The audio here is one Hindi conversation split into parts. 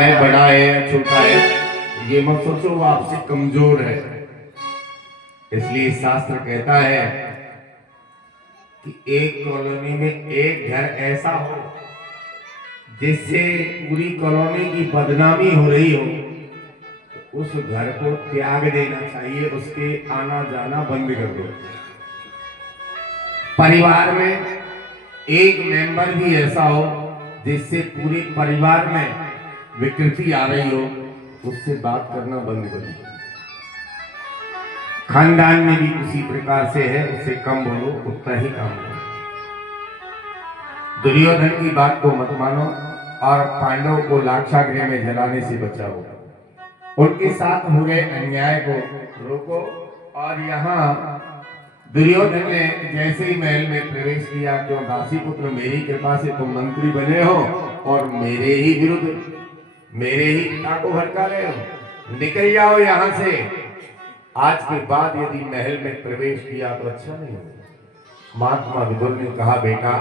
है, बड़ा है, छोटा है, ये मत सोचो वो आपसे कमजोर है। इसलिए शास्त्र कहता है कि एक कॉलोनी में एक घर ऐसा हो जिससे पूरी कॉलोनी की बदनामी हो रही हो, तो उस घर को त्याग देना चाहिए, उसके आना जाना बंद कर दो। परिवार में एक मेंबर भी ऐसा हो जिससे पूरे परिवार में विकृति आ रही हो, उससे बात करना बंद कर दो। खानदान में भी उसी प्रकार से है, उससे कम बोलो, उतना ही काम करो। दुर्योधन की बात को मत मानो और पांडवों को लाक्षागृह में जलाने से बचाओ। उनके साथ हुए अन्याय को रोको। और यहाँ दुर्योधन ने जैसे ही महल में प्रवेश किया, क्यों दासी पुत्र, मेरी कृपा से तुम मंत्री बने हो और मेरे ही विरुद्ध मेरे ही पिता को भड़का रहे हो, निकल जाओ यहां से। आज के बाद यदि महल में प्रवेश किया तो अच्छा नहीं होगा। महात्मा विदुर ने कहा, बेटा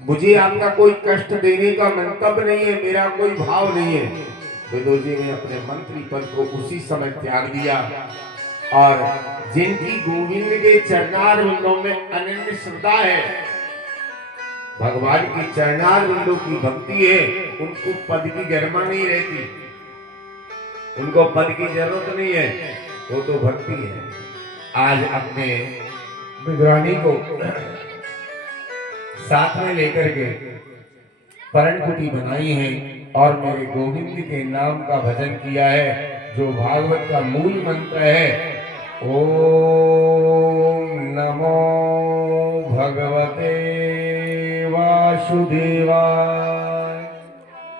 मुझे आपका कोई कष्ट देने का मंतव्य नहीं है, मेरा कोई भाव नहीं है। विदुर जी ने अपने मंत्री पद को उसी समय त्याग दिया और जिनकी गोविंद के चरणार बिंदों में अनन्य श्रद्धा है, भगवान की चरणार बिंदों की भक्ति है, उनको पद की गरिमा नहीं रहती, उनको पद की जरूरत नहीं है, वो तो भक्ति है। आज अपने विद्राणी को साथ में लेकर के पर्णकुटी बनाई है और मेरे गोविंद के नाम का भजन किया है, जो भागवत का मूल मंत्र है, ओम नमो भगवते वासुदेवाय,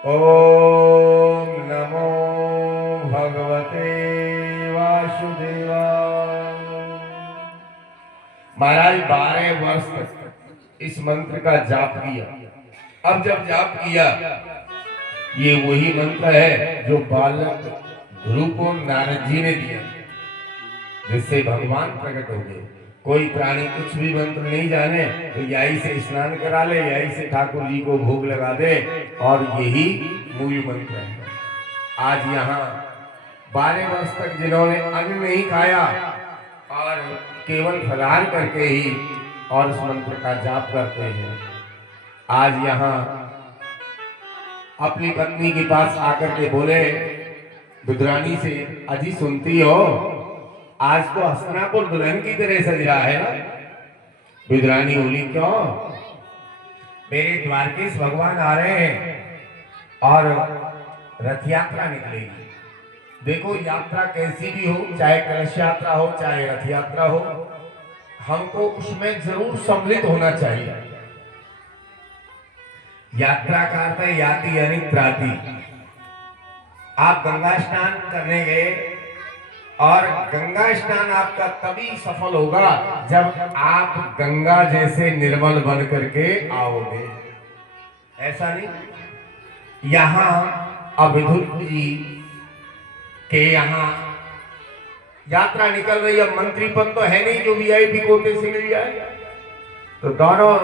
ओम नमो भगवते वासुदेवाय। महाराज 12 वर्ष तक इस मंत्र का जाप किया। अब जब जाप किया, ये वही मंत्र है जो बालक ध्रुव को नारद जी ने दिया, जिससे भगवान प्रकट हो गए। कोई प्राणी कुछ भी मंत्र नहीं जाने तो यही से स्नान करा ले, यही से ठाकुर जी को भोग लगा दे, और यही मूल मंत्र है। आज यहाँ 12 वर्ष तक जिन्होंने अन्न नहीं खाया और केवल फलाहार करके ही और उस मंत्र का जाप करते हैं, आज यहाँ अपनी पत्नी के पास आकर के बोले विद्राणी से, अजी सुनती हो, आज तो हस्तिनापुर दुल्हन की तरह सज रहा है ना। विद्राणी बोली, क्यों? मेरे द्वारकेश भगवान आ रहे हैं और रथ यात्रा निकलेगी। देखो यात्रा कैसी भी हो, चाहे कलश यात्रा हो चाहे रथ यात्रा हो, हमको उसमें जरूर सम्मिलित होना चाहिए। यात्रा का अर्थ है याति यानी त्राति। आप गंगा स्नान करने गए और गंगा स्नान आपका तभी सफल होगा जब आप गंगा जैसे निर्मल बन करके आओगे। ऐसा नहीं। यहाँ अविधुत जी के यहाँ यात्रा निकल रही है, मंत्री पद तो है नहीं जो वीआईपी कोटे से मिल जाए, तो दोनों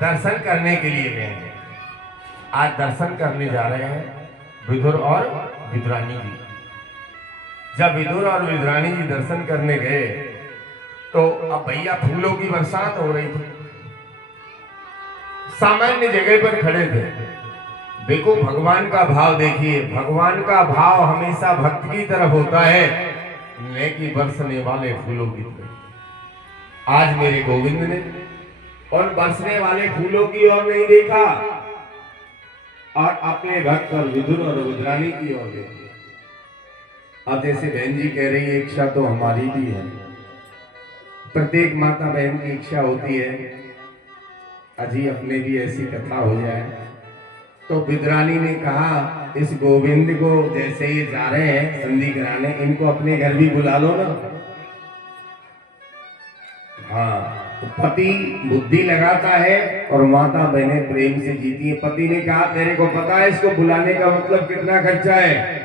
दर्शन करने के लिए गए हैं। आज दर्शन करने जा रहे हैं विदुर और विद्राणी जी। जब विदुर और विद्राणी जी दर्शन करने गए तो अब भैया फूलों की बरसात हो रही थी, सामान्य जगह पर खड़े थे। देखो भगवान का भाव देखिए, भगवान का भाव हमेशा भक्त की तरफ होता है, लेकिन बरसने वाले फूलों की तरफ। आज मेरे गोविंद ने उन बरसने वाले फूलों की ओर नहीं देखा और अपने भक्त और विदुर और विद्राणी की ओर देखा। अब जैसे बहन जी कह रही है, इच्छा तो हमारी भी है, प्रत्येक माता बहन की इच्छा होती है अजी अपने भी ऐसी कथा हो जाए। तो विद्राणी ने कहा, इस गोविंद को जैसे ये जा रहे हैं संधि कराने, इनको अपने घर भी बुला लो ना। हाँ, तो पति बुद्धि लगाता है और माता बहनें प्रेम से जीती है। पति ने कहा, तेरे को पता है इसको बुलाने का मतलब कितना खर्चा है?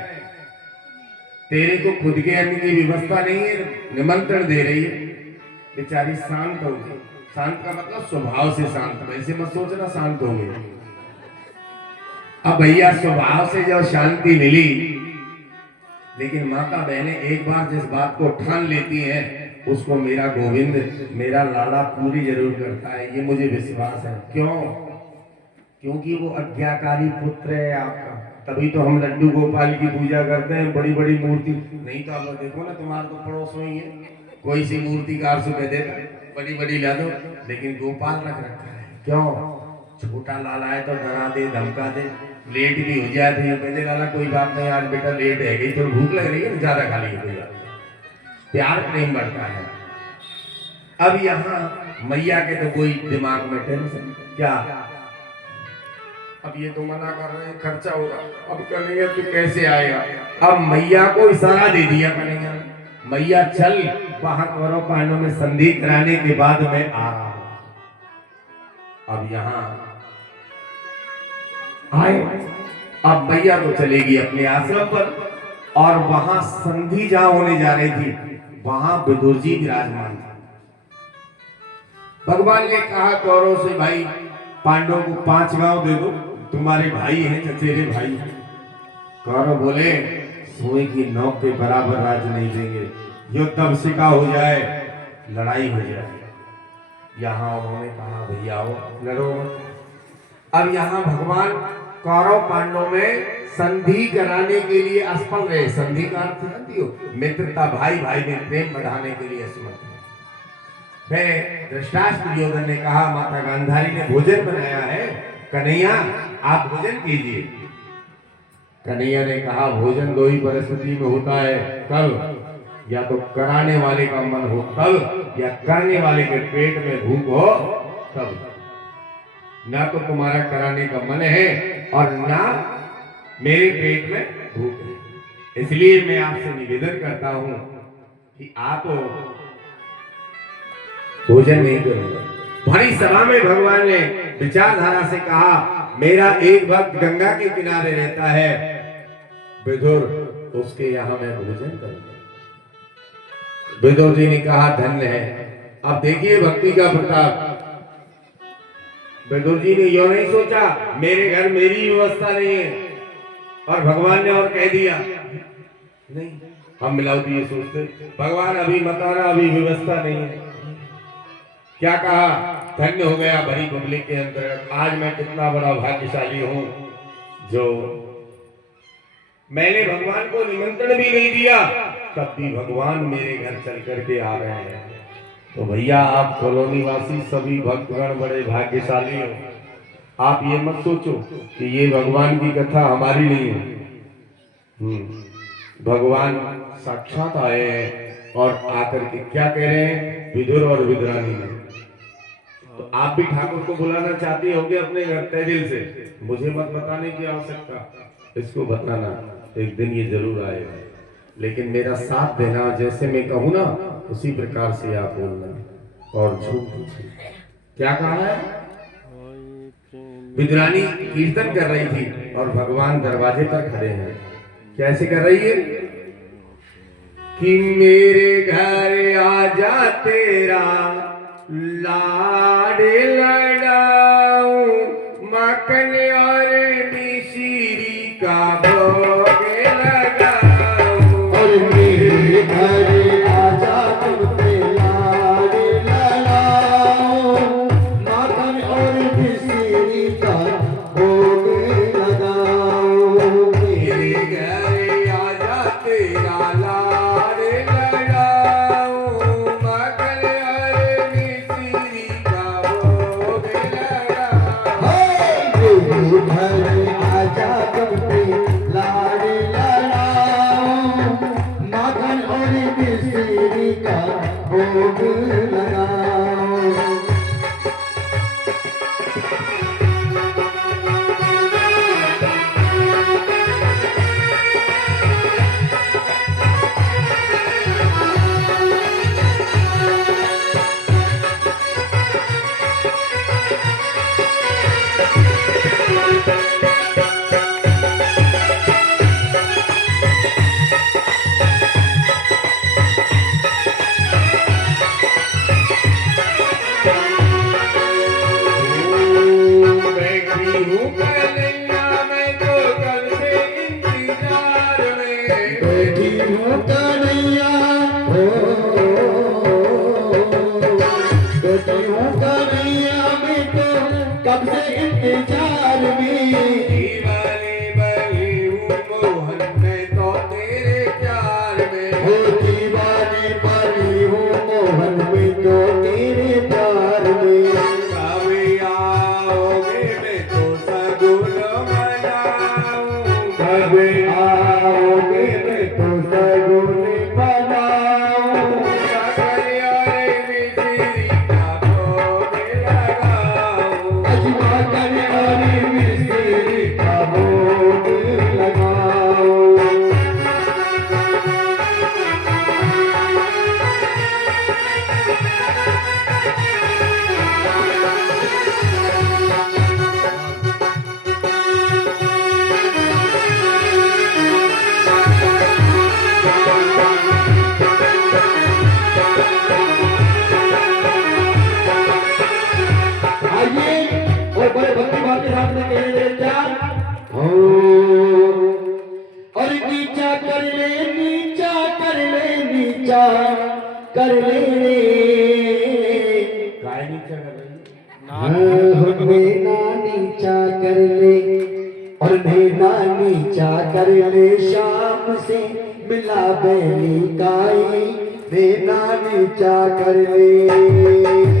तेरे को खुद के अन्न की व्यवस्था नहीं है, निमंत्रण दे रही है। बेचारी शांत हो गई। शांत का मतलब स्वभाव से शांत, वैसे मत सोचना शांत हो गई। अब भैया स्वभाव से जब शांति मिली, लेकिन माता बहनें एक बार जिस बात को ठान लेती हैं उसको मेरा गोविंद, मेरा लाला पूरी जरूर करता है, ये मुझे विश्वास है। क्यों? क्योंकि वो आज्ञाकारी पुत्र है आपका। तभी तो हम लड्डू गोपाल की पूजा करते हैं, बड़ी बड़ी मूर्ति। नहीं तो आप देखो ना, तुम्हारे तो पड़ोस में ही है, कोई सी मूर्तिकार से कह देता बड़ी बड़ी ला दो, लेकिन गोपाल रख रखा है। क्यों? छोटा लाला है तो डरा दे, धमका दे, लेट भी हो जाए तो ये कहते लाला कोई बात नहीं, आज बेटा लेट है गई, तो भूख लग रही है ज्यादा खा ली, कोई बात नहीं। प्यार प्रेम बढ़ता है। अब यहाँ मैया के तो कोई दिमाग में टेंशन क्या, अब ये तो मना कर रहे हैं खर्चा होगा, अब कन्हैया तू कैसे आएगा। अब मैया को इशारा दे दिया कन्हैया, मैया चल वहां कौरव पांडवों में संधि कराने के बाद मैं आ रहा हूं। अब यहाँ आए, अब मैया तो चलेगी अपने आश्रम पर, और वहां संधि जहां होने जा रही थी वहां विदुर जी विराजमान थे। भगवान ने कहा कौरव से, भाई पांडवों को 5 गांव दे दो, तुम्हारे भाई हैं, चचेरे भाई। कौरव बोले सोए की नौक के बराबर राज्य नहीं देंगे, युद्ध अब सिका हो जाए, लड़ाई हो जाए। यहाँ उन्होंने कहा भैया आओ लड़ो। अब यहाँ भगवान कौरव पांडवों में संधि कराने के लिए असफल रहे। संधि का अर्थ जानती हो, मित्रता, भाई भाई में प्रेम बढ़ाने के लिए असमर्थ। फिर धृतराष्ट्र दुर्योधन ने कहा माता गांधारी ने भोजन बनाया है, कन्हैया आप भोजन कीजिए। कन्हैया ने कहा भोजन 2 ही परिस्थिति में होता है, कल या तो कराने वाले का मन हो तब, या करने वाले के पेट में भूख हो तब। ना तो तुम्हारा कराने का मन है और ना मेरे पेट में भूख है, इसलिए मैं आपसे निवेदन करता हूं कि आप भोजन नहीं करूंगा। भारी सभा में भगवान ने विचारधारा से कहा मेरा एक भक्त गंगा के किनारे रहता है विदुर, उसके यहाँ मैं भोजन करूंगा। विदुर जी ने कहा धन्य है। अब देखिए भक्ति का प्रताप। विदुर जी ने यो नहीं सोचा मेरे घर मेरी व्यवस्था नहीं है, और भगवान ने और कह दिया नहीं, हम मिलावटी ये सोचते भगवान अभी मत आना, अभी व्यवस्था नहीं है। क्या कहा, धन्य हो गया भरी पब्लिक के अंतर्गत, आज मैं कितना बड़ा भाग्यशाली हूं जो मैंने भगवान को निमंत्रण भी नहीं दिया, तब भी भगवान मेरे घर चल करके आ रहे हैं। तो भैया आप कॉलोनी वासी सभी भक्तगण बड़े भाग्यशाली हो। आप ये मत सोचो कि ये भगवान की कथा हमारी नहीं है। भगवान साक्षात आए हैं और आकर के क्या कह रहे हैं विदुर और विदुरानी ने। तो आप भी ठाकुर को बुलाना चाहती होंगे अपने घर तय दिल से, मुझे मत बताने की आवश्यकता, इसको बताना एक दिन ये जरूर आएगा, लेकिन मेरा साथ देना, जैसे मैं कहूँ ना उसी प्रकार से आप बोलना और झूठ। क्या कहा है, विदुरानी कीर्तन कर रही थी और भगवान दरवाजे पर खड़े हैं। कैसे कर रही है कि मेरे घर आजा तेरा लाडे लड़ाऊं, मक्खन और मिश्री का भोग लगाऊं। और मेरे घर आजा तुझे लाडे लड़ाऊं, मक्खन और मिश्री का भोग लगाऊं। मेरे घर आजा तेरा लाडे लड़ाऊं, मक्खन और मिश्री का भोग लगाऊं। मेरे घर आजा तुझे लाडे लड़ाऊं, मक्खन और मिश्री का भोग लगाऊं। जब आओगे मैं तो सगुन बनाऊं अजमा कर और मिस्त्री का भोग लगाओ और बड़े भक्ति भाव के साथ में कहेंगे क्या हो और नीचा कर ले नीचा कर ले नीचा कर ले काय नीचा कर रही नैना नीचा कर ले और नैना नीचा कर ले शाम से मिला बैली काई नैना नीचा कर ले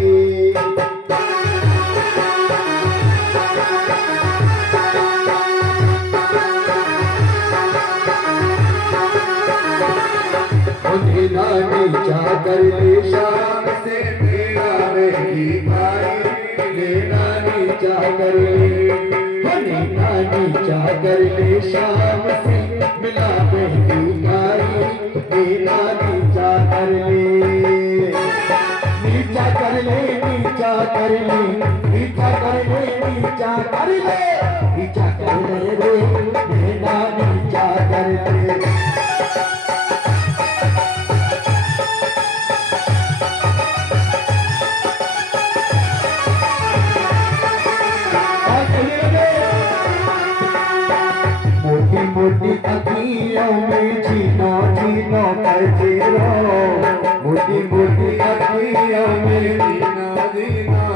नीचा कर ले शाम से मेरा रही भाई लेना नीचा कर ले नीचा नीचा कर ले शाम से मिला बहती भाई लेना नीचा कर ले नीचा कर ले नीचा कर ले नीचा कर ले नीचा कर ले नीचा कर ले रे लेना नीचा कर ले मोटी अखियों में जीना जीना करते रहो मोटी मोटी अखियों में जीना जीना